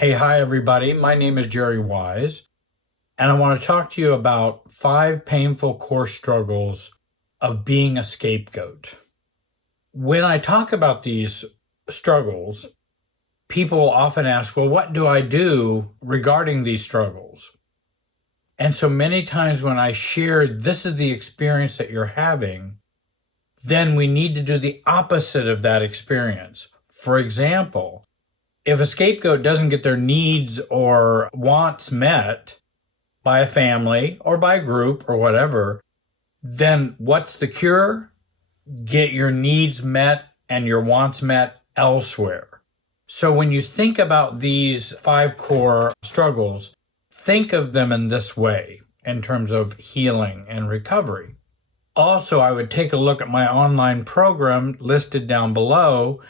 Hi, everybody. My name is Jerry Wise, and I want to talk to you about 5 painful core struggles of being a scapegoat. When I talk about these struggles, people often ask, well, what do I do regarding these struggles? And so many times when I share this is the experience that you're having, then we need to do the opposite of that experience. For example, if a scapegoat doesn't get their needs or wants met by a family or by a group or whatever, then what's the cure? Get your needs met and your wants met elsewhere. So when you think about these 5 core struggles, think of them in this way in terms of healing and recovery. Also, I would take a look at my online program listed down below.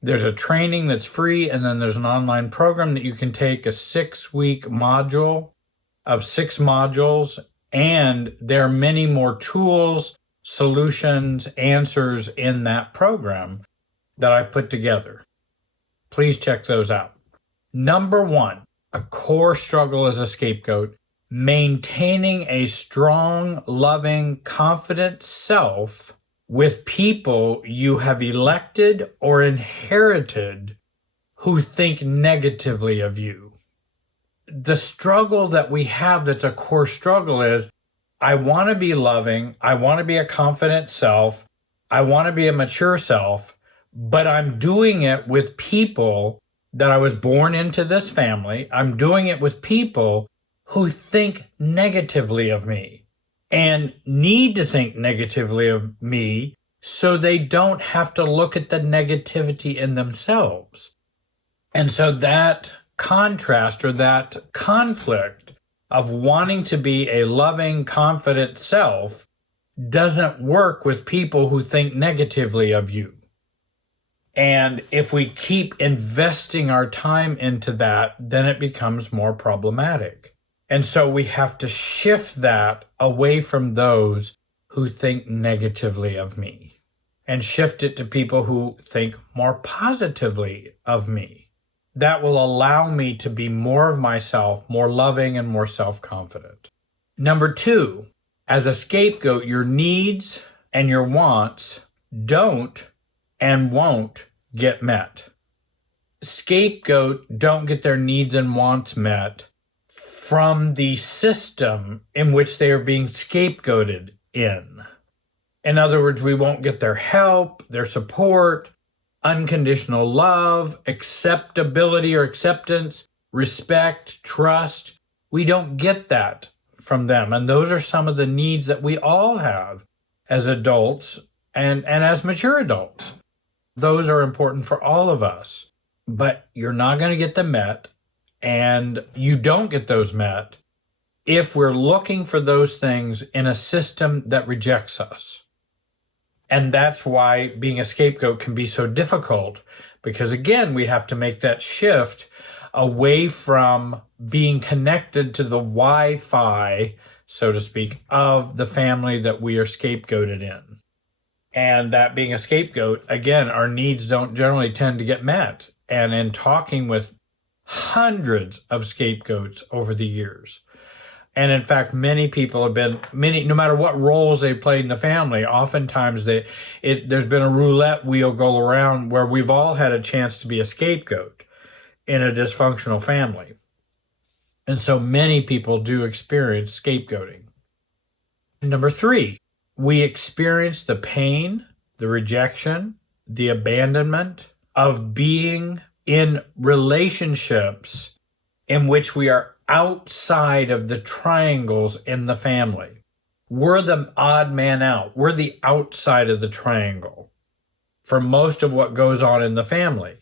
There's a training that's free, and then there's an online program that you can take a 6-week module of 6 modules, and there are many more tools, solutions, answers in that program that I put together. Please check those out. Number 1, a core struggle as a scapegoat, maintaining a strong, loving, confident self with people you have elected or inherited who think negatively of you. The struggle that we have that's a core struggle is, I want to be loving, I want to be a confident self, I want to be a mature self, but I'm doing it with people that I was born into this family. I'm doing it with people who think negatively of me and need to think negatively of me so they don't have to look at the negativity in themselves. And so that contrast or that conflict of wanting to be a loving, confident self doesn't work with people who think negatively of you. And if we keep investing our time into that, then it becomes more problematic. And so we have to shift that away from those who think negatively of me and shift it to people who think more positively of me. That will allow me to be more of myself, more loving and more self-confident. Number 2, as a scapegoat, your needs and your wants don't and won't get met. Scapegoat don't get their needs and wants met from the system in which they are being scapegoated in. In other words, we won't get their help, their support, unconditional love, acceptability or acceptance, respect, trust. We don't get that from them. And those are some of the needs that we all have as adults and as mature adults. Those are important for all of us. But you're not going to get them met. And you don't get those met if we're looking for those things in a system that rejects us. And that's why being a scapegoat can be so difficult, because again, we have to make that shift away from being connected to the Wi-Fi, so to speak, of the family that we are scapegoated in. And that being a scapegoat, again, our needs don't generally tend to get met. And in talking with hundreds of scapegoats over the years. And in fact, many people have been, no matter what roles they played in the family, oftentimes there's been a roulette wheel go around where we've all had a chance to be a scapegoat in a dysfunctional family. And so many people do experience scapegoating. Number 3, we experience the pain, the rejection, the abandonment of being in relationships in which we are outside of the triangles in the family. We're the odd man out. We're the outside of the triangle for most of what goes on in the family.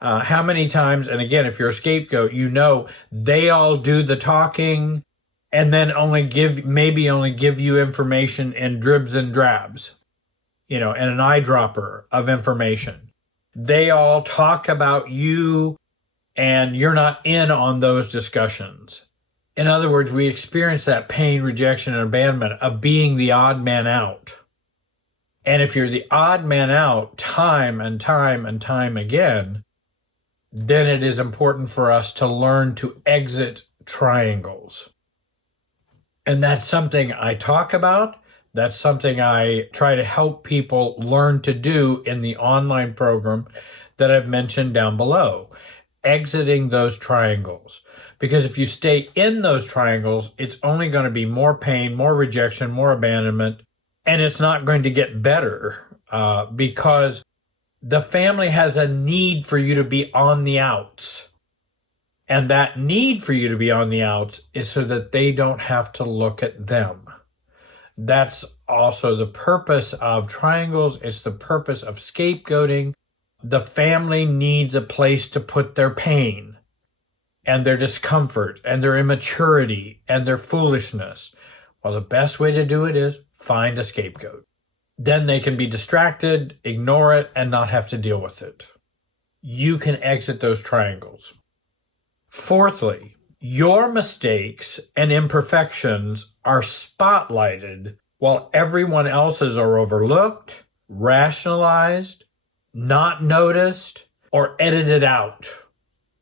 How many times, and again, if you're a scapegoat, you know they all do the talking and then only give you information in dribs and drabs, and an eyedropper of information. They all talk about you, and you're not in on those discussions. In other words, we experience that pain, rejection, and abandonment of being the odd man out. And if you're the odd man out time and time and time again, then it is important for us to learn to exit triangles. And that's something I talk about. That's something I try to help people learn to do in the online program that I've mentioned down below. Exiting those triangles. Because if you stay in those triangles, it's only going to be more pain, more rejection, more abandonment, and it's not going to get better because the family has a need for you to be on the outs. And that need for you to be on the outs is so that they don't have to look at them. That's also the purpose of triangles. It's the purpose of scapegoating. The family needs a place to put their pain and their discomfort and their immaturity and their foolishness. Well, the best way to do it is find a scapegoat. Then they can be distracted, ignore it, and not have to deal with it. You can exit those triangles. Fourthly, your mistakes and imperfections are spotlighted while everyone else's are overlooked, rationalized, not noticed, or edited out.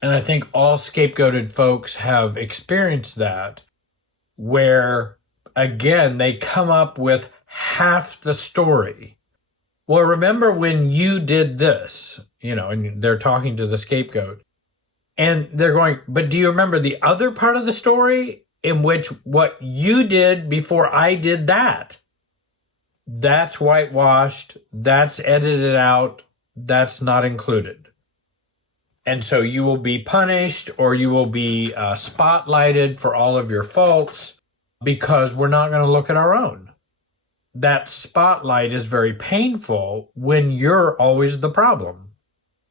And I think all scapegoated folks have experienced that, where, again, they come up with half the story. Well, remember when you did this, and they're talking to the scapegoat, and they're going, but do you remember the other part of the story in which what you did before I did that? That's whitewashed, that's edited out, that's not included. And so you will be punished or you will be spotlighted for all of your faults because we're not going to look at our own. That spotlight is very painful when you're always the problem.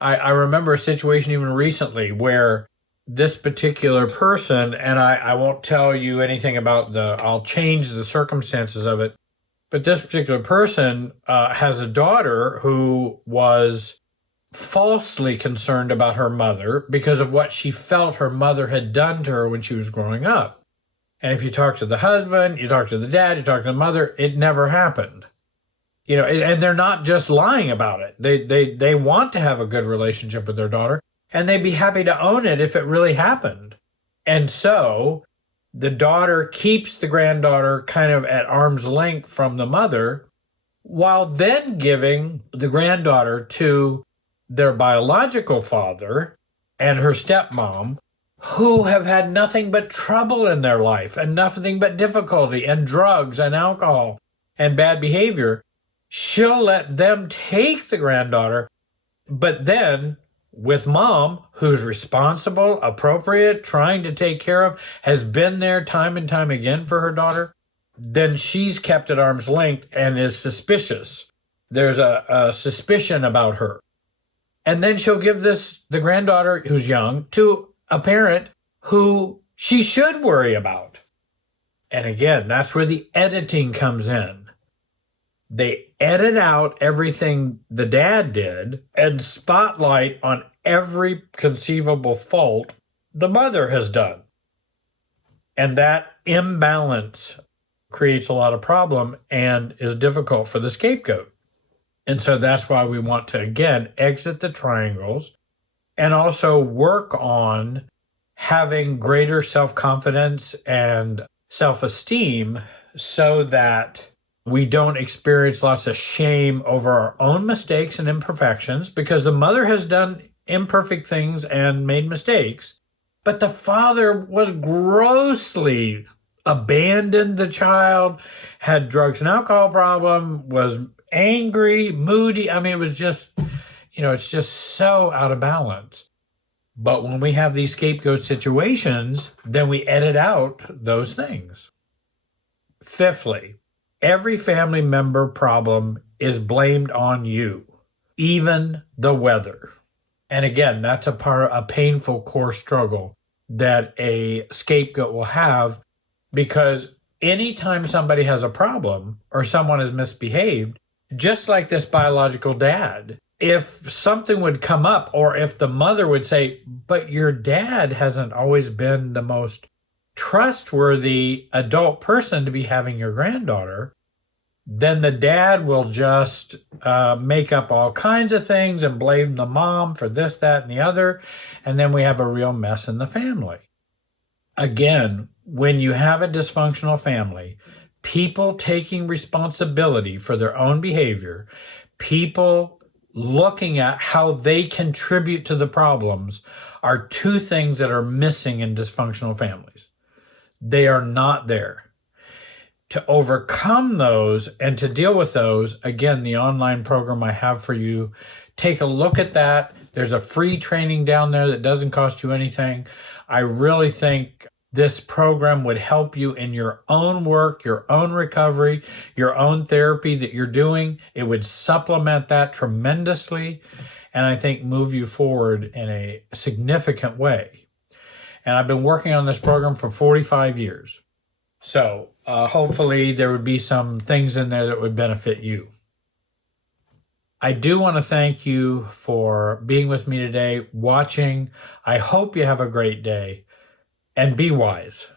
I remember a situation even recently where this particular person, and I won't tell you anything about I'll change the circumstances of it, but this particular person has a daughter who was falsely concerned about her mother because of what she felt her mother had done to her when she was growing up. And if you talk to the husband, you talk to the dad, you talk to the mother, it never happened. And they're not just lying about it. They want to have a good relationship with their daughter, and they'd be happy to own it if it really happened. And so the daughter keeps the granddaughter kind of at arm's length from the mother, while then giving the granddaughter to their biological father and her stepmom, who have had nothing but trouble in their life and nothing but difficulty and drugs and alcohol and bad behavior. She'll let them take the granddaughter, but then with mom, who's responsible, appropriate, trying to take care of, has been there time and time again for her daughter, then she's kept at arm's length and is suspicious. There's a suspicion about her. And then she'll give the granddaughter, who's young, to a parent who she should worry about. And again, that's where the editing comes in. They edit out everything the dad did and spotlight on every conceivable fault the mother has done. And that imbalance creates a lot of problem and is difficult for the scapegoat. And so that's why we want to, again, exit the triangles and also work on having greater self-confidence and self-esteem so that we don't experience lots of shame over our own mistakes and imperfections, because the mother has done imperfect things and made mistakes, but the father was grossly abandoned the child, had drugs and alcohol problem, was angry, moody. I mean, it was just, it's just so out of balance. But when we have these scapegoat situations, then we edit out those things. Fifthly, every family member problem is blamed on you, even the weather. And again, that's a painful core struggle that a scapegoat will have, because anytime somebody has a problem or someone has misbehaved, just like this biological dad, if something would come up, or if the mother would say, but your dad hasn't always been the most trustworthy adult person to be having your granddaughter, then the dad will just make up all kinds of things and blame the mom for this, that, and the other. And then we have a real mess in the family. Again, when you have a dysfunctional family, people taking responsibility for their own behavior, people looking at how they contribute to the problems are two things that are missing in dysfunctional families. They are not there. To overcome those and to deal with those, again, the online program I have for you, take a look at that. There's a free training down there that doesn't cost you anything. I really think this program would help you in your own work, your own recovery, your own therapy that you're doing. It would supplement that tremendously, and I think move you forward in a significant way. And I've been working on this program for 45 years. So hopefully there would be some things in there that would benefit you. I do want to thank you for being with me today, watching. I hope you have a great day, and be wise.